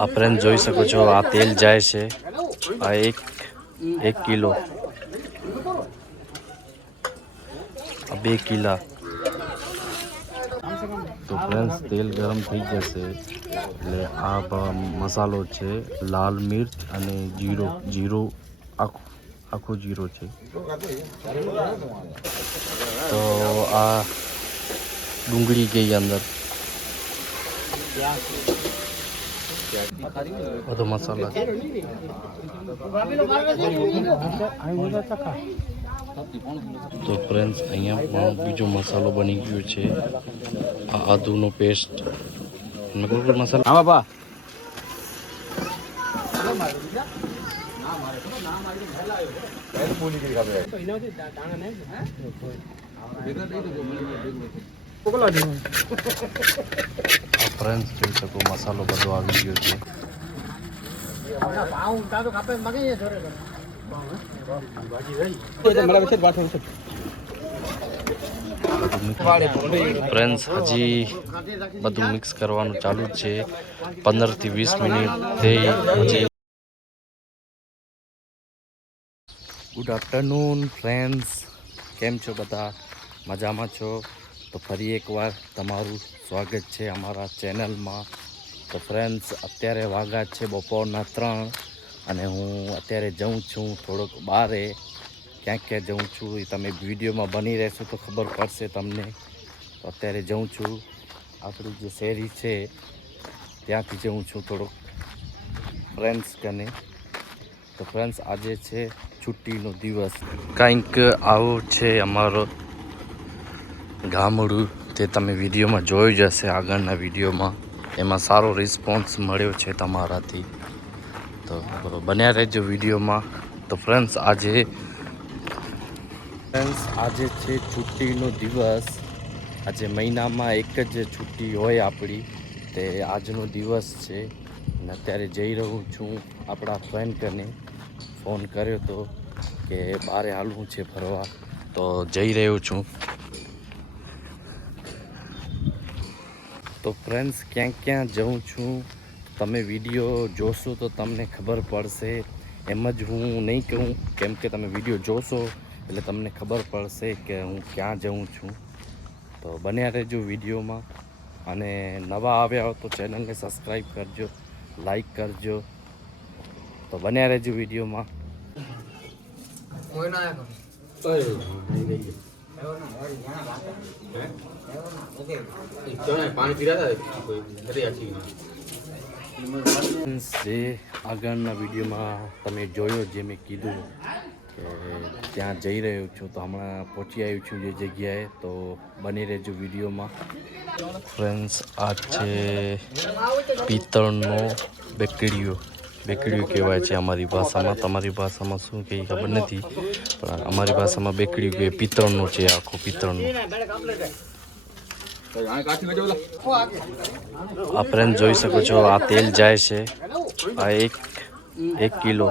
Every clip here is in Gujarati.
આ ફ્રેન્ડ જોઈ શકો છો, આ તેલ જાય છે. આ એક એક કિલો. આ બે કિલા. તો ફ્રેન્ડ્સ તેલ ગરમ થઈ જશે. એટલે આ મસાલો છે, લાલ મિર્ચ અને જીરો જીરો, આખો આખો જીરો છે. તો આ ડુંગળી ગઈ અંદર. બધો મસાલા. તો ફ્રેન્ડ્સ અહીંયા પણ બીજો મસાલો બની ગયો છે. આ આદુનો પેસ્ટ બરોબર મસાલો હા બાપા. આ ફ્રેન્ડ્સ જોઈ શકો મસાલો બધો આવી ગયો છે. ફ્રેન્ડ્સ હજી બધું મિક્સ કરવાનું ચાલુ જ છે. પંદરથી વીસ મિનિટ થઈ હજી. ગુડ આફ્ટરનૂન ફ્રેન્ડ્સ કેમ છો બધા? મજામાં છો? તો ફરી એકવાર તમારું સ્વાગત છે અમારા ચેનલમાં. તો ફ્રેન્ડ્સ અત્યારે વાગા છે બપોરના ત્રણ અને હું અત્યારે જઉં છું થોડોક બારે. ક્યાંક ક્યાં જઉં છું, એ તમે વિડીયોમાં બની રહેશો તો ખબર પડશે તમને. તો અત્યારે જઉં છું. આપણી જે શેરી છે, ત્યાંથી જઉં છું થોડોક ફ્રેન્ડ્સ કને. તો ફ્રેન્ડ્સ આજે છે છુટ્ટીનો દિવસ. કંઈક આવું છે અમારો ગામડું તે તમે વિડીયોમાં જોયું જ હશે આગળના વિડીયોમાં. એમાં સારો રિસ્પોન્સ મળ્યો છે તમારાથી. તો બન્યા રહેજો વિડીયોમાં. તો ફ્રેન્ડ્સ આજે ફ્રેન્ડ્સ આજે છે છુટ્ટીનો દિવસ. આજે મહિનામાં એક જ છુટ્ટી હોય આપણી. તે આજનો દિવસ છે. અને અત્યારે જઈ રહ્યો છું આપણા ફ્રેન્ડ કને ફોન કર્યો તો કે બારે હાલવું છે ફરવા તો જઈ રહ્યો છું. તો ફ્રેન્ડ્સ ક્યાંક ક્યાં જઉં છું? તમે વીડિયો જોશો તો તમને ખબર પડશે. એમ જ હું નહીં કહું કેમ કે તમે વીડિયો જોશો એટલે તમને ખબર પડશે કે હું ક્યાં જઉં છું. તો બન્યા રહેજો વિડીયોમાં અને નવા આવ્યા હો તો ચેનલને સબસ્ક્રાઈબ કરજો લાઈક કરજો. તો બન્યા રહેજો વિડીયોમાં. પાણી પીરા Friends, જે આગળના વિડીયોમાં તમે જોયો જે મેં કીધું કે ત્યાં જઈ રહ્યો છું તો હમણાં પહોંચી આવ્યું છું જે જગ્યાએ તો બની રહેજો વિડીયોમાં. ફ્રેન્ડ્સ આ છે પિત્તળનો બેકડીઓ બેકડીઓ કહેવાય છે અમારી ભાષામાં. તમારી ભાષામાં શું કહે ખબર નથી. પણ અમારી ભાષામાં બેકડીઓ કહે પિત્તળનું છે આખું પિત્તળનું. આ ફ્રેન્ડ જોઈ શકો છો, આ તેલ જાય છે. આ એક એક કિલો.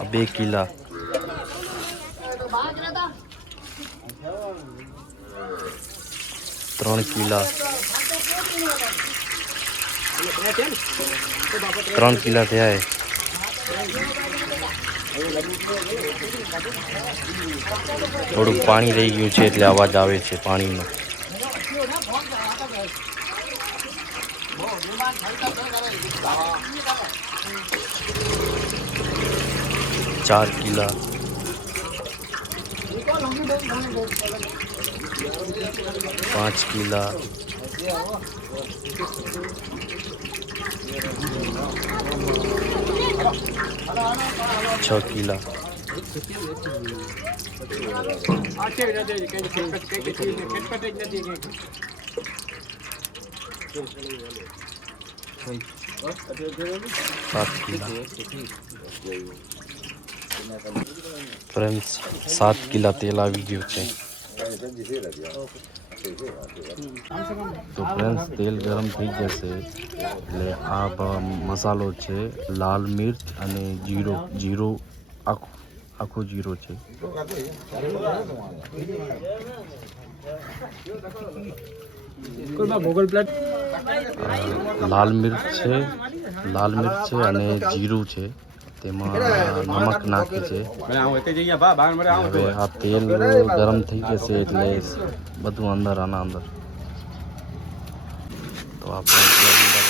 આ બે કિલા. ત્રણ કિલા. ત્રણ કિલા થયા છે. થોડુંક પાણી રહી ગયું છે એટલે અવાજ આવે છે પાણીનો. ચાર કિલા. પાંચ કિલા. છ કિલા. સાત કિલા. ફ્રેન્ડ્સ સાત કિલા તેલ આવી ગયું છે. તો ફ્રેન્ડ્સ તેલ ગરમ થઈ જશે. એટલે આ મસાલો છે લાલ મિર્ચ અને જીરો જીરો આખો આખો જીરો છે. ગૂગલ પ્લેટ લાલ મિર્ચ છે લાલ મિર્ચ છે અને જીરું છે. તેમાં નમક નાખે છે. હવે આ તેલ ગરમ થઈ જશે એટલે બધું અંદર આના અંદર. તો આપણે અંદર.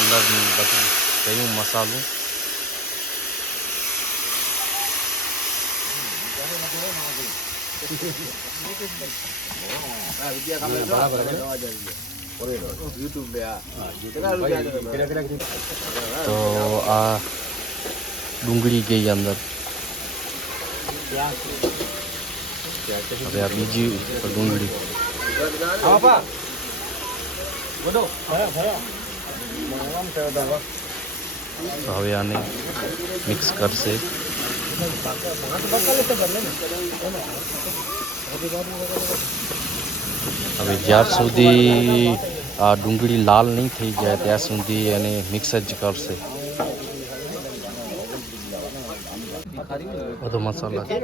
અંદર બધું કયું મસાલું. તો આ ડુંગળી ગઈ અંદર હવે આ બીજી ડુંગળી હવે આને મિક્સ કરશે હવે જ્યાર સુધી આ ડુંગળી લાલ નહીં થઈ જાય ત્યાં સુધી એને મિક્સ જ કરશે બધો મસાલા છે.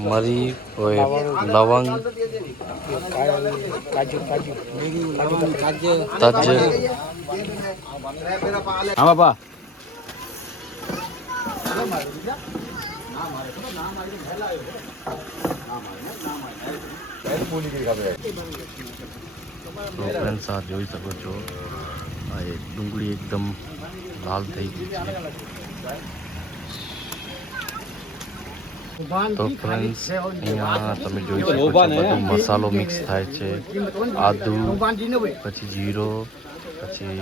મરી હોય લવંગ તજ આવો બા તો ફ્રેન્ડ્સ આ જોઈ શકો છો. આ એ ડુંગળી એકદમ લાલ થઈ ગઈ છે. તો ફ્રેન્ડ્સ અહીંયા તમે જોઈ શકો છો બધો મસાલો મિક્સ થાય છે. આદુ, પછી જીરો પછી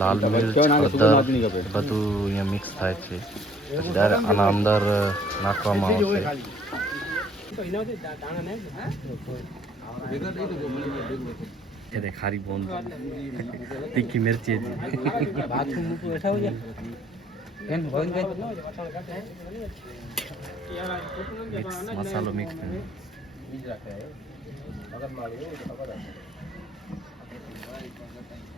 લાલ મિર્ચ, હળદર, બધું અહીંયા મિક્સ થાય છે. પછી ડાયરેક્ટ આના અંદર નાખવામાં આવશે. ખારી બોન તીખી મિર્ચી હતી. મસાલો મિક્સ થાય આ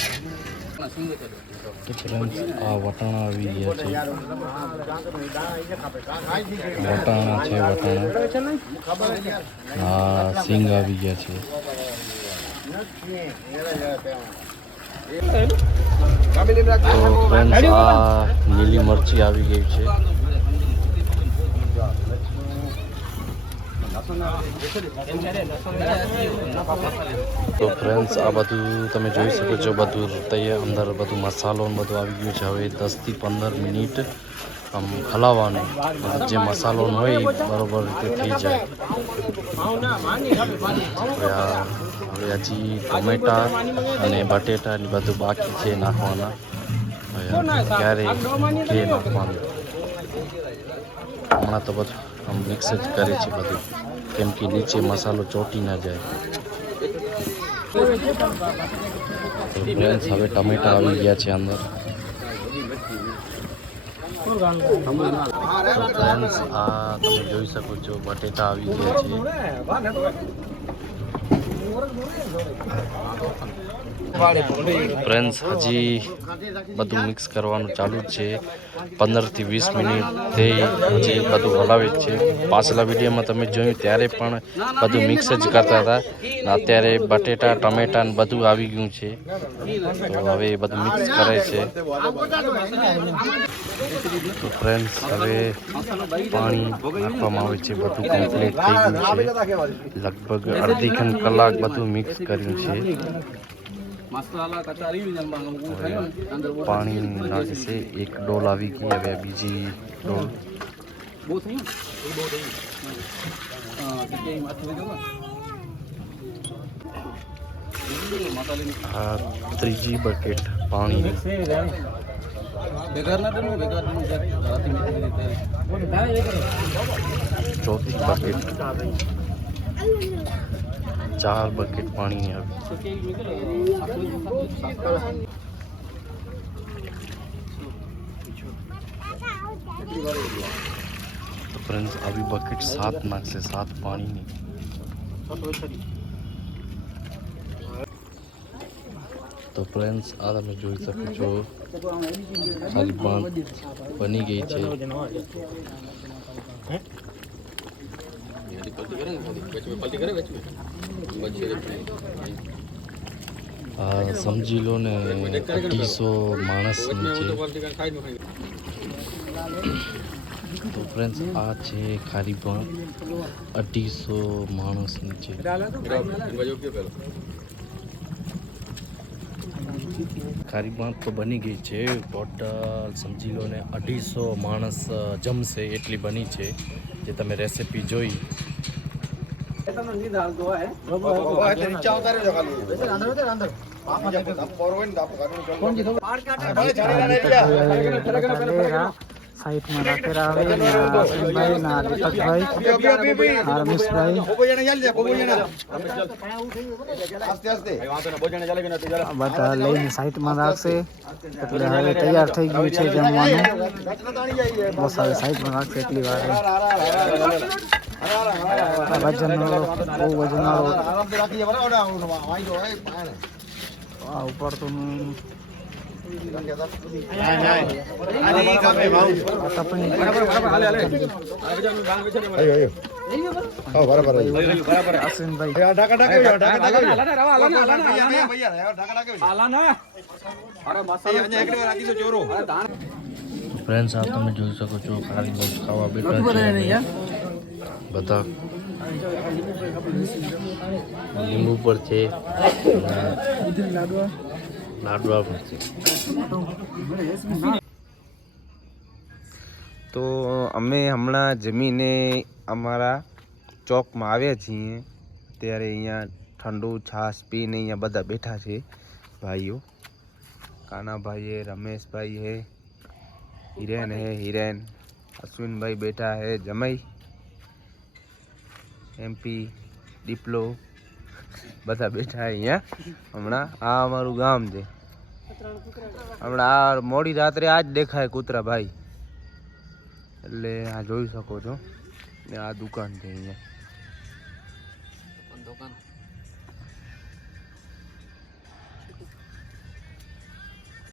તો આ વટાણા આવી ગયા છે વટાણા છે વટાણા આ સિંગ આવી ગયા છે લીલી મરચી આવી ગઈ છે. તો ફ્રેન્ડ્સ આ બધું તમે જોઈ શકો છો, બધું તૈયાર, અંદર બધું મસાલો બધું આવી ગયું છે. હવે દસથી પંદર મિનિટ આમ હલાવવાનું. જે મસાલો હોય, એ બરોબર રીતે થઈ જાય. હવે હજી ટમેટા અને બટેટા ને બધું બાકી છે નાખવાના. ક્યારે, કે નાખવાનું. હમણાં તો બધું આમ મિક્સ જ કરે છે બધું. કેમ કે નીચે મસાલો ચોટી ના જાય. હવે ટમેટા આવી ગયા છે અંદર. ફ્રેન્ડ્સ આ તમે જોઈ શકો છો, બટેટા આવી ગયા છે. ફ્રેન્ડ્સ, હજી બધું મિક્સ કરવાનું ચાલુ જ છે. પંદરથી વીસ મિનિટથી હજી બધું હલાવે જ છે. પાછલા વિડીયોમાં તમે જોયું ત્યારે પણ બધું મિક્સ જ કરતા હતા. અત્યારે બટેટા, ટમેટા ને બધું આવી ગયું છે. તો હવે એ બધું મિક્સ કરે છે. તો ફ્રેન્ડ્સ હવે પાણી નાખવામાં આવે છે. બધું કમ્પ્લીટ થઈ ગયું છે. લગભગ અડધી ખંડ કલાક બધું મિક્સ કર્યું છે. મસાલા કચારી જમવાનું હું ખાયો ને અંદર બહુ પાણી નાખે છે એક ડોલ આવી ગઈ હવે બીજી ડોલ બહુ થયું એ બહુ થયું હા જગ્યાએ માથું લઈ જાઓ ને આ ત્રીજી બકેટ પાણી છે બેગારના બેગારનું રાતે ચોથી બકેટ ચાર બકેટ પાણી આવી. તો ફ્રેન્ડ્સ આવી બકેટ સાત નાખશે સાત પાણીની. તો ફ્રેન્ડ્સ આ તમે જોઈ શકો છો. ખાલી બની ગઈ છે. આ સમજી લો ને અઢીસો માણસ છે તો ફ્રેન્ડ્સ આ છે ખારી પણ અઢીસો માણસની છે ખારી બાંધ તો બની ગઈ છે. ટોટલ સમજી લો ને અઢીસો માણસ જમશે એટલી બની છે જે તમે રેસિપી જોઈ. કોણ કીધું સાઈડમાં રાખેલા આવે ને આ અશ્વિનભાઈ ના દીપકભાઈ આ રમેશભાઈ. આ બધા લઈને સાઈડમાં રાખશે. એટલે હવે તૈયાર થઈ ગયું છે જમવાનું. બસ હવે સાઈડમાં રાખશે એટલી વાર. વજનવાળો, બહુ વજનવાળો. આ ઉપર તો નું- આ તપણી અશ્વિનભાઈ ફ્રેન્ડ્સ આ તમે જોઈ શકો છો ખાવા બેઠા બધા લીંબુ પર છે. લાડવા તો અમે હમણાં જમીને અમારા ચોકમાં આવ્યા છીએ. ત્યારે અહીંયા ઠંડુ છાશ પીને અહીંયા બધા બેઠા છે ભાઈઓ. કાનાભાઈ હે રમેશભાઈ હે, હિરેન હે, હિરેન. અશ્વિનભાઈ બેઠા હે, જમઈ. એમપી ડિપ્લો બધા બેઠા અહીંયા. હમણાં આ અમારું ગામ છે. હમણાં આ મોડી રાત્રે આ જ દેખાય કૂતરા ભાઈ એટલે આ જોઈ શકો છો. આ દુકાન છે અહીંયા.